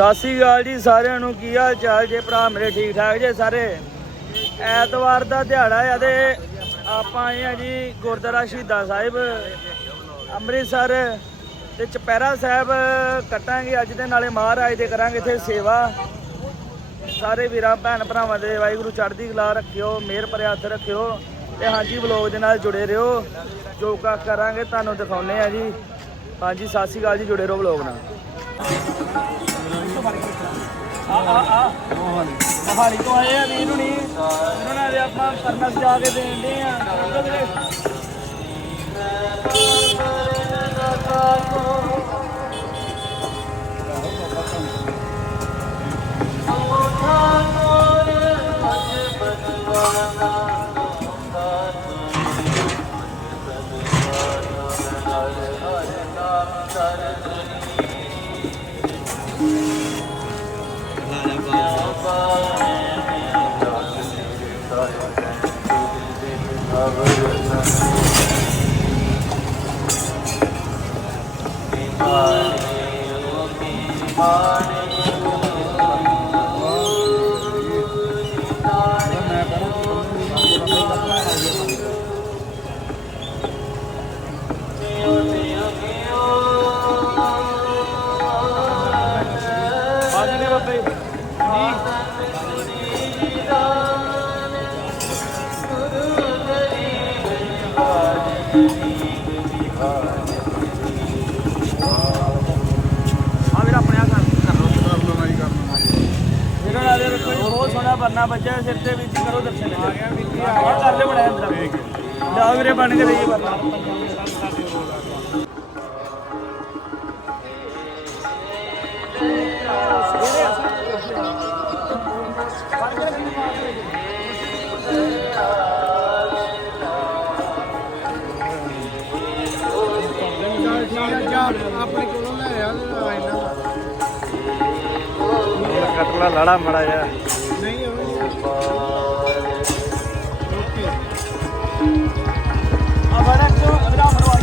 ਸਤਿ ਸ੍ਰੀ ਅਕਾਲ ਜੀ ਸਾਰਿਆਂ ਨੂੰ, ਕੀ ਹਾਲ ਚਾਲ ਜੇ ਭਰਾ ਮੇਰੇ ਠੀਕ ਠਾਕ ਜੇ ਸਾਰੇ? ਐਤਵਾਰ ਦਾ ਦਿਹਾੜਾ ਆ ਤੇ ਆਪਾਂ ਆਏ ਆ ਜੀ ਗੁਰਦੁਆਰਾ ਸ਼ਹੀਦਾਂ ਸਾਹਿਬ, ਅੰਮ੍ਰਿਤਸਰ ਤੇ ਚਪੈਰਾ ਸਾਹਿਬ ਕੱਟਾਂਗੇ ਅੱਜ ਦੇ ਨਾਲੇ ਮਹਾਰਾਜ ਦੇ ਕਰਾਂਗੇ ਇੱਥੇ ਸੇਵਾ। ਸਾਰੇ ਵੀਰਾਂ, ਭੈਣ ਭਰਾਵਾਂ ਦੇ ਵਾਹਿਗੁਰੂ ਚੜ੍ਹਦੀ ਕਲਾ ਰੱਖਿਓ, ਮਿਹਰ ਭਰੇ ਹੱਥ ਰੱਖਿਓ ਤੇ ਹਾਂਜੀ ਵਲੋਗ ਦੇ ਨਾਲ ਜੁੜੇ ਰਹੋ। ਜੋ ਕਾ ਕਰਾਂਗੇ ਤੁਹਾਨੂੰ ਦਿਖਾਉਨੇ ਆ ਜੀ। ਹਾਂਜੀ, ਸਤਿ ਸ੍ਰੀ ਅਕਾਲ ਜੀ, ਜੁੜੇ ਰਹੋ ਵਲੋਗ ਨਾਲ। ਆ ਆ ਆ। ਮਹਾਲੀ ਤੋਂ ਆਏ ਆ ਵੀਰ ਹੁਣੀ। ਇਹਨਾਂ ਨਾਲ ਆਪਾਂ ਕਰਨਾ ਸਜਾ ਕੇ ਦੇਣਦੇ ਆ ਆ। ਕੋਈ ਬਹੁਤ ਬੰਨਾ ਬੱਚਾ ਸਿਰ ਤੇ ਵਿੱਚ ਕਰੋ ਦਰਸ਼ਨ। ਆ ਗਿਆ ਵੀਰ ਆ ਕਰ ਲੈ ਬੜਾ ਅੰਦਰ। ਜਾ ਵੀਰੇ, ਬਣ ਕੇ ਦੇਈਏ ਬੰਨਾ ਆਪਣੇ ਕੋਲੋਂ ਲੈ ਆ ਇਹਨਾਂ ਦਾ ਕਟਲਾ ਲੜਾ ਮੜਾ ਜਾ ਆ ਬੜਾ ਕੋ ਅਗਲਾ ਫਰਵਾਈ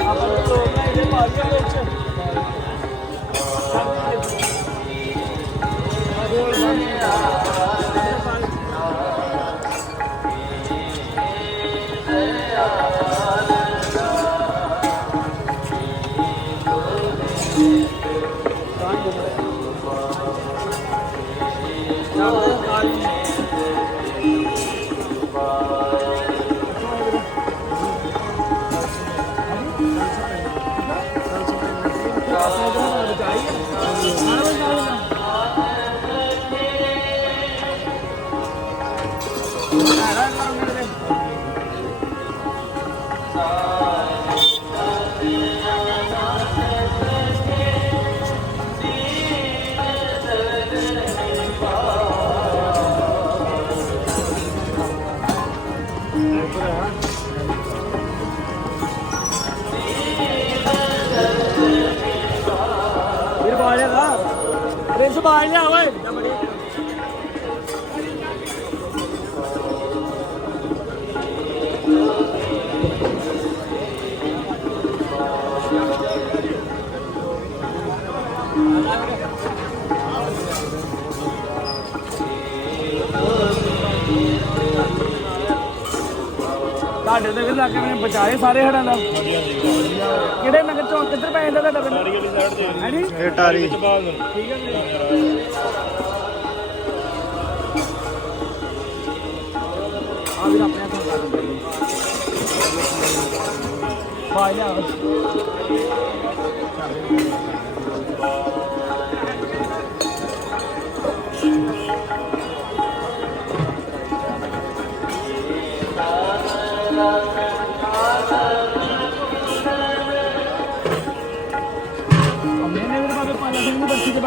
ਆ ਬੜਾ ਲੋਕ ਨੇ ਇਹਦੇ ਪ੍ਰਿੰਸ ਲਿਆ ਓਏ। ਤੁਹਾਡੇ ਦੇ ਵੀ ਲੱਗੇ ਨੇ ਬਚਾਏ ਸਾਰੇ ਹੜਾਂ ਦਾ। ਕਿਹੜੇ ਨਗਰ ਚੋਂ? ਕਿੱਧਰ ਪੈ ਜਾਂਦਾ ਤੁਹਾਡਾ ਪਿੰਡ? ਵਾਲੀ ਸਾਈਡ ਤੇ ਹੈ? ਜੀ ਇਹ ਟਾਰੀ ਠੀਕ ਹੈ ਵੀਰੇ ਆ ਵੀਰ ਆਪਣੇ ਹੱਥੋਂ ਕਰ ਦਿੰਦੇ ਬਾਈ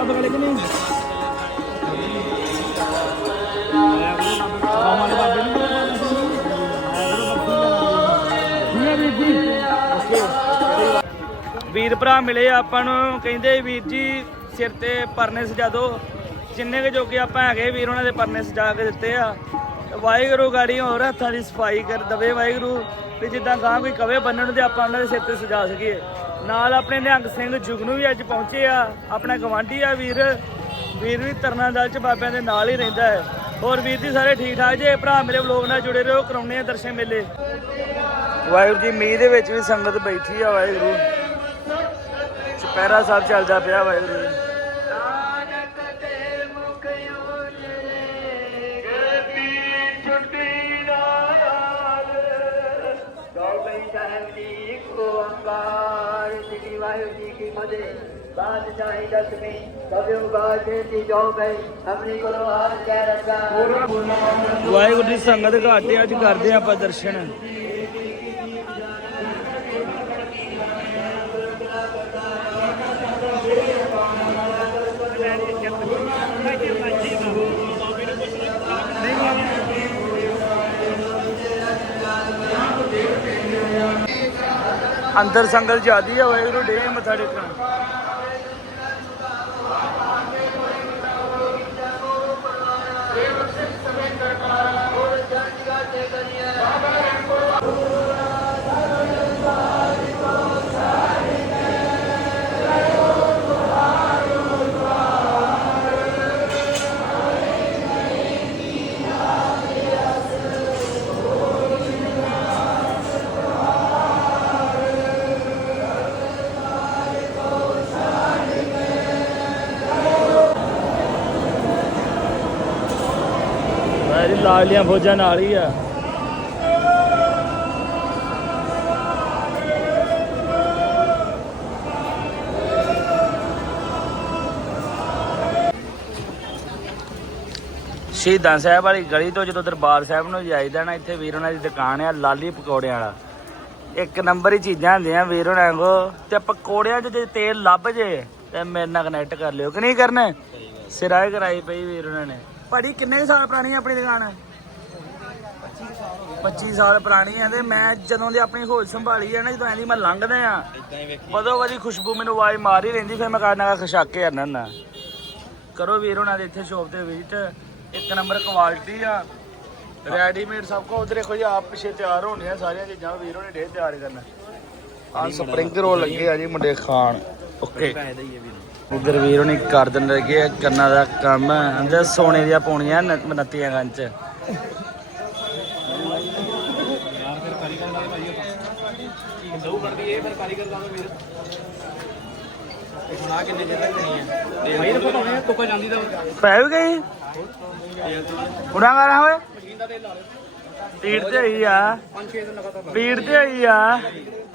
ਨੂੰ ਬੱਚੀ ਦੇ ਵੀਰ ਭਰਾ ਮਿਲੇ ਆਪਾਂ ਨੂੰ, ਕਹਿੰਦੇ ਵੀਰ ਜੀ ਸਿਰ ਤੇ ਪਰਨੇ ਸਜਾ ਦੋ ਜਿੰਨੇ ਕੁ ਜੋਗੇ ਆਪਾਂ ਹੈਗੇ ਵੀਰ, ਉਹਨਾਂ ਦੇ ਪਰਨੇ ਸਜਾ ਕੇ ਦਿੱਤੇ ਆ। ਵਾਹਿਗੁਰੂ ਗਾੜੀ ਹੋਰ ਹੱਥਾਂ ਦੀ ਸਫ਼ਾਈ ਕਰ ਦਵੇ ਵਾਹਿਗੁਰੂ। ਤੇ ਜਿੱਦਾਂ ਗਾਂ ਕੋਈ ਕਵੇ ਬੰਨਣ ਤੇ ਆਪਾਂ ਉਹਨਾਂ ਦੇ ਸਿਰ ਤੇ ਸਜਾ ਸਕੀਏ। ਨਾਲ ਆਪਣੇ ਨਿਹੰਗ ਸਿੰਘ ਜੁਗਨੂ ਵੀ ਅੱਜ ਪਹੁੰਚੇ ਆ। ਆਪਣਾ ਗਵਾਂਢੀ ਆ ਵੀਰ। ਵੀਰ ਵੀ ਤਰਨਾ ਦਲ ਚ ਬਾਬਿਆਂ ਦੇ ਨਾਲ ਹੀ ਰਹਿੰਦਾ ਹੈ। ਹੋਰ ਵੀਰ ਜੀ ਸਾਰੇ ਠੀਕ ਠਾਕ ਜੇ? ਭਰਾ ਮੇਰੇ ਵਲੋਗ ਨਾਲ ਜੁੜੇ ਰਹੋ ਕਰਾਉਣੇ ਆ ਦਰਸ਼ਨ ਮੇਲੇ। ਵਾਹਿਗੁਰੂ ਜੀ, ਮੀਂਹ ਦੇ ਵਿੱਚ ਵੀ ਸੰਗਤ ਬੈਠੀ ਆ ਵਾਹਿਗੁਰੂ। ਚੁਪਹਿਰਾ ਸਾਹਿਬ ਚੱਲਦਾ ਪਿਆ ਵਾਹਿਗੁਰੂ ਜੀ ਕੀ ਫਤਿਹ ਬਾਦਸ਼ਾਹੀ ਦਸਵੀਂ ਕਬਿਉ ਬਾਜੇ ਤੀ ਜੋ ਗਈ ਆਪਣੀ ਕੋਲੋਂ ਹਾਰ ਕਹਿ ਰੱਖਾ ਵਾਹਿਗੁਰੂ ਜੀ, ਸੰਗਤ ਘਾਟ ਤੇ ਅੱਜ ਕਰਦੇ ਆ ਆਪਾਂ ਦਰਸ਼ਨ। ਅੰਦਰ ਸੰਗਤ ਜਿਆਦੀ ਆ ਵਾਹਿਗੁਰੂ ਡੇ ਮੱਥਾ ਟੇਕਣ। ਮੇਰੀ ਫੌਜਾਂ ਨਾਲ ਹੀ ਆ। ਸ਼ਹੀਦਾਂ ਸਾਹਿਬ ਵਾਲੀ ਗਲੀ ਤੋਂ ਜਦੋਂ ਦਰਬਾਰ ਸਾਹਿਬ ਨੂੰ ਜਾਈਦਾ ਨਾ, ਇੱਥੇ ਵੀਰ ਉਹਨਾਂ ਦੀ ਦੁਕਾਨ ਆ, ਲਾਲੀ ਪਕੌੜਿਆਂ ਵਾਲਾ। ਇੱਕ ਨੰਬਰ ਹੀ ਚੀਜ਼ਾਂ ਹੁੰਦੀਆਂ ਵੀਰ ਉਹਨਾਂ ਕੋ ਤੇ ਪਕੌੜਿਆਂ 'ਚ ਜੇ ਤੇਲ ਲੱਭ ਜੇ, ਤੇ ਮੇਰੇ ਨਾਲ ਕਨੈਕਟ ਕਰ ਲਿਓ, ਕਿ ਨਹੀਂ ਕਰਨਾ? ਸਿਰਾਏ ਕਰਾਈ ਪਈ ਵੀਰ ਉਹਨਾਂ ਨੇ। ਭਾੜੀ ਕਿੰਨੇ ਕੁ ਸਾਲ ਪੁਰਾਣੀ ਆ ਆਪਣੀ ਦੁਕਾਨ? 25 ਸਾਲ ਪੁਰਾਣੀ ਆ ਤੇ ਮੈਂ ਜਦੋਂ ਦੀ ਆਪਣੀ ਹੋਸ਼ ਸੰਭਾਲੀ ਆ ਨਾ ਜਦੋਂ ਐਂਦੀ ਮੈਂ ਲੰਘਦਾ ਆ ਬਦੋ ਬਦੀ ਖੁਸ਼ਬੂ ਮੈਨੂੰ ਆਵਾਜ਼ ਮਾਰ ਹੀ ਰਹਿੰਦੀ ਫਿਰ ਮੈਂ ਕਾਰਨਾ ਖਸ਼ਾਕ ਕੇ ਆਣਾ ਹੁੰਦਾ। ਕਰੋ ਵੀਰ ਉਹਨਾਂ ਦੇ ਇੱਥੇ ਸ਼ੋਪ ਤੇ ਵਿਜ਼ਿਟ ਇੱਕ ਨੰਬਰ ਕੁਆਲਿਟੀ ਆ। ਰੈਡੀਮੇਡ ਸਭ ਕੋ ਉਧਰ ਦੇਖੋ ਜੀ ਆਪ ਪਿੱਛੇ ਤਿਆਰ ਹੋਣੇ ਆ ਸਾਰੀਆਂ ਚੀਜ਼ਾਂ ਵੀਰ ਉਹਨੇ ਡੇ ਤਿਆਰ ਕਰਨਾ। ਆ ਸਪਰਿੰਗ ਰੋਲ ਲੱਗੇ ਆ ਜੀ ਮੁੰਡੇ ਖਾਣ। ਓਕੇ। ਉਧਰ ਵੀਰ ਉਹਨੇ ਕਰ ਦਿੰਦੇ ਲੱਗੇ ਆ, ਕੰਨਾਂ ਦਾ ਕੰਮ। ਅੰਦਰ ਸੋਨੇ ਦੀਆਂ ਪੌਣੀਆਂ ਨੱਤੀਆਂ ਗੰਨ ਚ। ਪੈ ਵੀ ਗਈ? ਉਡਾ ਕਰਾ ਹੋਏ ਪੀੜ ਤੇ ਹੋਈ ਆ। ਪੀੜ ਤੇ ਹੋਈ ਆ।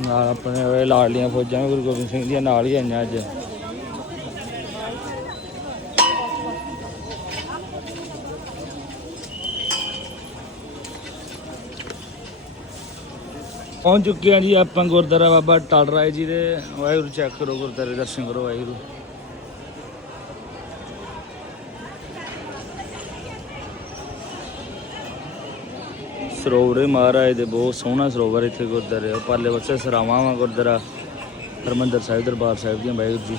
ਨਾਲ ਆਪਣੇ ਉਹ ਲਾਡਲੀਆਂ ਫੌਜਾਂ ਵੀ ਗੁਰੂ ਗੋਬਿੰਦ ਸਿੰਘ ਦੀਆਂ ਨਾਲ ਹੀ ਆਈਆਂ ਅੱਜ। ਪਹੁੰਚ ਚੁੱਕੇ ਹਾਂ ਜੀ ਆਪਾਂ ਗੁਰਦੁਆਰਾ ਬਾਬਾ ਟਾਲ ਰਾਏ ਜੀ ਦੇ। ਵਾਹਿਗੁਰੂ ਚੈੱਕ ਕਰੋ ਗੁਰਦੁਆਰੇ ਦਰਸ਼ਨ ਕਰੋ ਵਾਹਿਗੁਰੂ। ਸਰੋਵਰ ਹੈ ਮਹਾਰਾਜ ਦੇ, ਬਹੁਤ ਸੋਹਣਾ ਸਰੋਵਰ ਇੱਥੇ ਗੁਰਦੁਆਰੇ ਆ। ਪਰਲੇ ਪਾਸੇ ਸਰਾਵਾਂ ਵਾ ਗੁਰਦੁਆਰਾ, ਹਰਮੰਦਰ ਸਾਹਿਬ, ਦਰਬਾਰ ਸਾਹਿਬ ਦੀਆਂ, ਵਾਹਿਗੁਰੂ ਜੀ।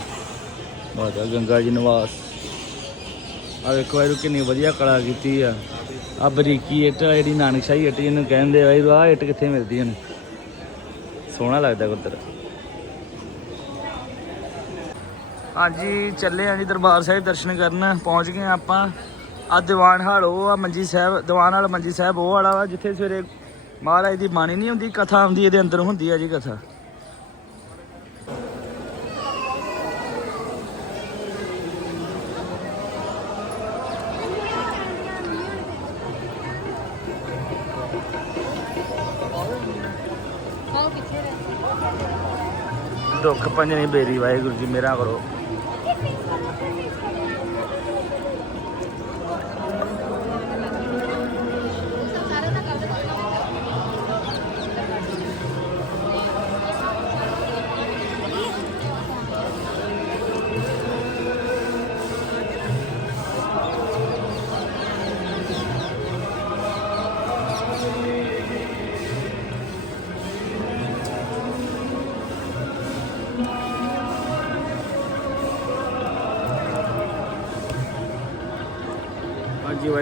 ਮਾਤਾ ਗੰਗਾ ਜੀ ਨਿਵਾਸ। ਆ ਵੇਖੋ ਵਾਹਿਗੁਰੂ ਕਿੰਨੀ ਵਧੀਆ ਕਲਾ ਕੀਤੀ ਆ। ਆ ਬਰੀਕੀ ਇੱਟ ਜਿਹੜੀ ਨਾਨਕਸ਼ਾਹੀ ਇੱਟ ਜਿਹਨੂੰ ਕਹਿੰਦੇ ਆ ਵਾਹਿਗੁਰੂ ਆ ਇੱਟ ਕਿੱਥੇ ਮਿਲਦੀ ਹਨ ਸੋਹਣਾ ਲੱਗਦਾ ਗੁਰਦੁਆਰਾ। ਹਾਂਜੀ, ਚੱਲੇ ਆ ਜੀ ਦਰਬਾਰ ਸਾਹਿਬ ਦਰਸ਼ਨ ਕਰਨ, ਪਹੁੰਚ ਗਏ ਆਪਾਂ। ਆ ਦੀਵਾਨ ਹਾਲ ਉਹ ਆ ਮੰਜੀ ਸਾਹਿਬ, ਦੀਵਾਨ ਹਾਲ ਮੰਜੀ ਸਾਹਿਬ ਉਹ ਵਾਲਾ ਵਾ ਜਿੱਥੇ ਸਵੇਰੇ ਮਹਾਰਾਜ ਦੀ ਬਾਣੀ ਨਹੀਂ ਹੁੰਦੀ, ਕਥਾ ਆਉਂਦੀ, ਇਹਦੇ ਅੰਦਰ ਹੁੰਦੀ ਆ ਜੀ ਕਥਾ। ਦੁੱਖ ਪੰਜਣੀ ਬੇਰੀ, ਵਾਹਿਗੁਰੂ ਜੀ, ਮੇਰਾ ਕਰੋ।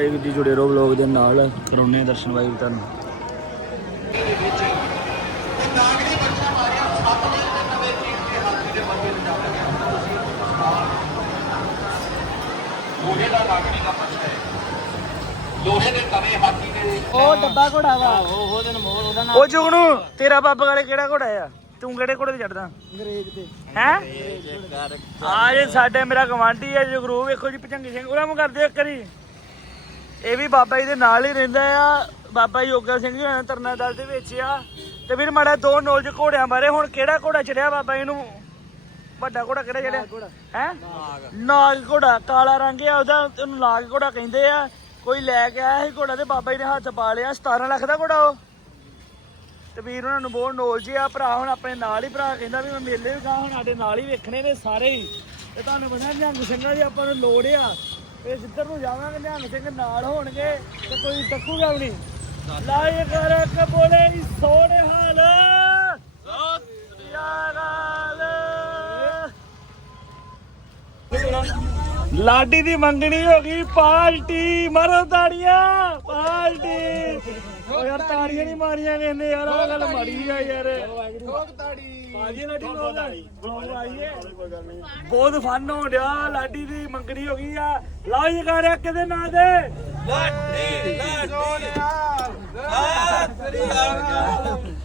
ਵਾਹਿਗੁਰੂ ਜੀ ਜੁੜੇ ਰਹੋ ਵਲੋਗ ਦੇ ਨਾਲ। ਕਰੋਨੇ ਦਰਸ਼ਨ ਵਾਹਿਗੁਰੂ ਤੁਹਾਨੂੰ ਉਹ ਡੱਬਾ ਘੋੜਾ ਵਾ। ਉਹ ਉਹਦੇ ਨੂੰ ਮੋਰ ਉਹਦਾ ਉਹ ਜੁਗਨੂ ਤੇਰਾ ਬਾਬਾ ਵਾਲੇ ਕਿਹੜਾ ਘੋੜਾ ਆ? ਤੂੰ ਕਿਹੜੇ ਘੋੜੇ ਤੇ ਚੜਦਾ? ਅੰਗਰੇਜ਼ ਤੇ ਹੈ? ਆ ਜੇ ਸਾਡੇ ਮੇਰਾ ਗਵਾਂਢੀ ਹੈ ਜਗਰੂ ਵੇਖੋ ਜੀ ਭਜੰਗੀ ਸਿੰਘ ਉਹਨਾਂ ਨੂੰ ਕਰਦੇ ਇੱਕ ਕਰੀ ਇਹ ਵੀ ਬਾਬਾ ਜੀ ਦੇ ਨਾਲ ਹੀ ਰਹਿੰਦਾ ਆ। ਬਾਬਾ ਯੋਗਾ ਸਿੰਘ ਜੀ ਹੋਣਾ ਤਰਨਾ ਦਲ ਦੇ ਵਿੱਚ ਆ। ਤੇ ਵੀਰ ਮਾੜਾ ਦੋ ਨੌਲਜ ਘੋੜਿਆਂ ਬਾਰੇ ਹੁਣ ਕਿਹੜਾ ਘੋੜਾ ਚੜਿਆ ਬਾਬਾ ਜੀ ਨੂੰ? ਵੱਡਾ ਘੋੜਾ ਕਿਹੜਾ ਚੜਿਆ? ਹੈ? ਨਾਗ। ਘੋੜਾ ਕਾਲਾ ਰੰਗ ਆ ਉਹਦਾ ਉਹਨੂੰ ਨਾਗ ਘੋੜਾ ਕਹਿੰਦੇ ਆ। ਕੋਈ ਲੈ ਕੇ ਆਇਆ ਸੀ ਘੋੜਾ ਤੇ ਬਾਬਾ ਜੀ ਨੇ ਹੱਥ ਪਾ ਲਿਆ 17 ਲੱਖ ਦਾ ਘੋੜਾ ਉਹ। ਤੇ ਵੀਰ ਉਹਨਾਂ ਨੂੰ ਬਹੁਤ ਨੌਲੇਜ ਆ ਭਰਾ ਹੁਣ ਆਪਣੇ ਨਾਲ ਹੀ ਭਰਾ ਕਹਿੰਦਾ ਵੀ ਮੈਂ ਮੇਲੇ ਵੀ ਗਾ ਹੁਣ ਸਾਡੇ ਨਾਲ ਹੀ ਵੇਖਣੇ ਨੇ ਸਾਰੇ ਹੀ। ਤੇ ਤੁਹਾਨੂੰ ਪਤਾ ਨਿਹੰਗ ਸਿੰਘਾਂ ਦੀ ਆਪਾਂ ਨੂੰ ਲੋੜ ਆ। ਤੇ ਜਿੱਧਰ ਨੂੰ ਜਾਵਾਂਗੇ, ਨਿਹੰਗ ਸਿੰਘ ਨਾਲ ਹੋਣਗੇ ਤੇ ਕੋਈ ਟੱਕੂਗਾ ਵੀ ਨਹੀਂ। ਲਾਇ ਕਰ ਕੇ ਬੋਲੇ ਸੋਹਣੇ ਹਾਲ। ਯਾਰਾਲ ਲਾਡੀ ਦੀ ਮੰਗਣੀ ਹੋ ਗਈ ਪਾਰਟੀ ਮਾਰੋ ਤਾੜੀਆਂ ਪਾਰਟੀ ਓ ਯਾਰ ਤਾੜੀਆਂ ਨਹੀਂ ਮਾਰੀਆਂ ਕਹਿੰਦੇ ਯਾਰ ਆ ਗੱਲ ਮਾੜੀ ਆ ਯਾਰ। ਲੋਕ ਤਾੜੀ ਆਜੀ ਲਾਡੀ ਬਲੌਗ ਬਲੌਗ ਆਈਏ ਬਹੁਤ ਫਨ ਹੋ ਰਿਹਾ ਲਾਡੀ ਦੀ ਮੰਗਣੀ ਹੋ ਗਈ ਆ। ਲਾਓ ਜੀ ਕਰ ਕਿਹਦੇ ਨਾਂ ਦੇ ਲਾਡੀ ਲਾਡੀ।